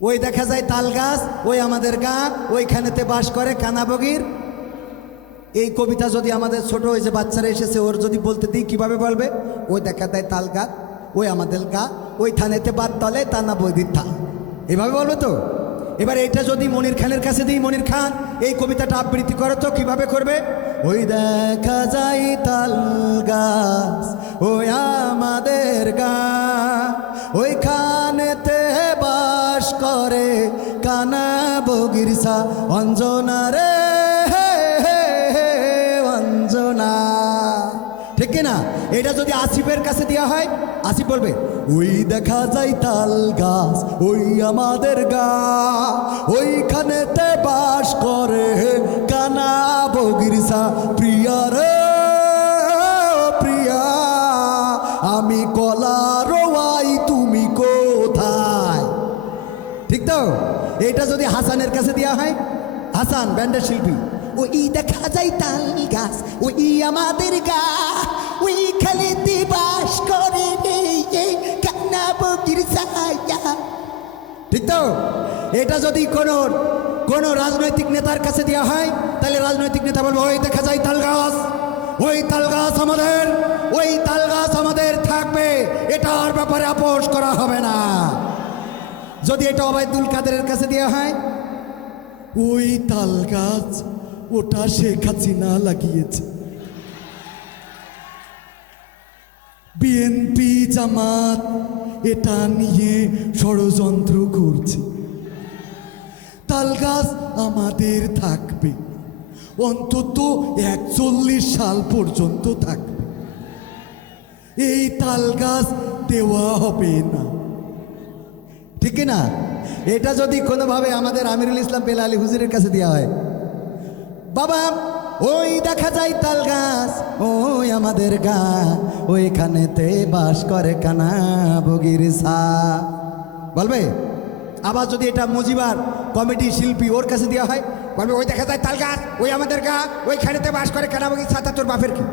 ওই দেখা যায় তাল গাছ, ওই আমাদের গা, ওইখানেতে বাস করে কানাবগির। এই কবিতা যদি আমাদের ছোট হয়েছে বাচ্চারা এসেছে ওর যদি বলতে দিই কীভাবে বলবে? ওই দেখা দেয় তাল গাছ, ওই আমাদের গা, ওই থানেতে বাদ তলে তানা বৈদির থা, এভাবে বলবে তো। এবার এইটা যদি মনির খানের কাছে দিই, মনির খান এই কবিতাটা আবৃত্তি করো তো, কিভাবে করবে? ওই দেখা যায় তাল গাছ, ওই আমাদের গা, ওইখানেতে বাস করে কানা বগির সা অঞ্জনা রে অঞ্জনা। ঠিক কিনা? এটা যদি আসিফের কাছে দেওয়া হয়, আসিফ বলবে ওই দেখা যায় তাল গাছ, ওই আমাদের গা, ওইখানেতে বাস করে কানা বগিরসা। প্রিয়া রে প্রিয়া, আমি কলার ওয়াই, তুমি কোথায়? ঠিক তো? এটা যদি হাসানের কাছে দেওয়া হয়, হাসান ব্যান্ডের শিল্পী, ওই দেখা যায় তাল গাছ, ওই আমাদের গা, ওই খালিতে বাস করে কান্না বগির ছায়া। ঠিক তো? এটা যদি কোনো রাজনৈতিক নেতার কাছে দেওয়া হয়, তাহলে রাজনৈতিক নেতা বলবো ওই দেখা যায় তাল গাছ, ওই তাল গাছ আমাদের, ওই তাল গাছ আমাদের থাকবে, এটার ব্যাপারে আপোষ করা হবে না। যদি এটা ওবায়দুল কাদেরের কাছে দেওয়া হয়, ওই তাল গাছ, ওটা শেখ হাসিনা লাগিয়েছে, বিএনপি জামাত এটা নিয়ে ষড়যন্ত্র করছে, তাল গাছ আমাদের থাকবে, অন্তত 41 সাল পর্যন্ত থাকবে, এই তাল গাছ দেওয়া হবে না। ঠিক না? এটা যদি কোনোভাবে আমাদের আমিরুল ইসলাম বেলালী হুজুরের কাছে দেওয়া হয়, বাবা ওই দেখা যায় তাল গাছ, ওই আমাদের গা, ওইখানেতে বাস করে কানা বগির সা, বলবে? আবার যদি এটা মুজিবার কমেডি শিল্পী ওর কাছে দেওয়া হয়, বলবে ওই দেখা যায় তাল গাছ, ওই আমাদের গা, ওইখানেতে বাস করে কানা বগির সা। তা তোর বাপের কি?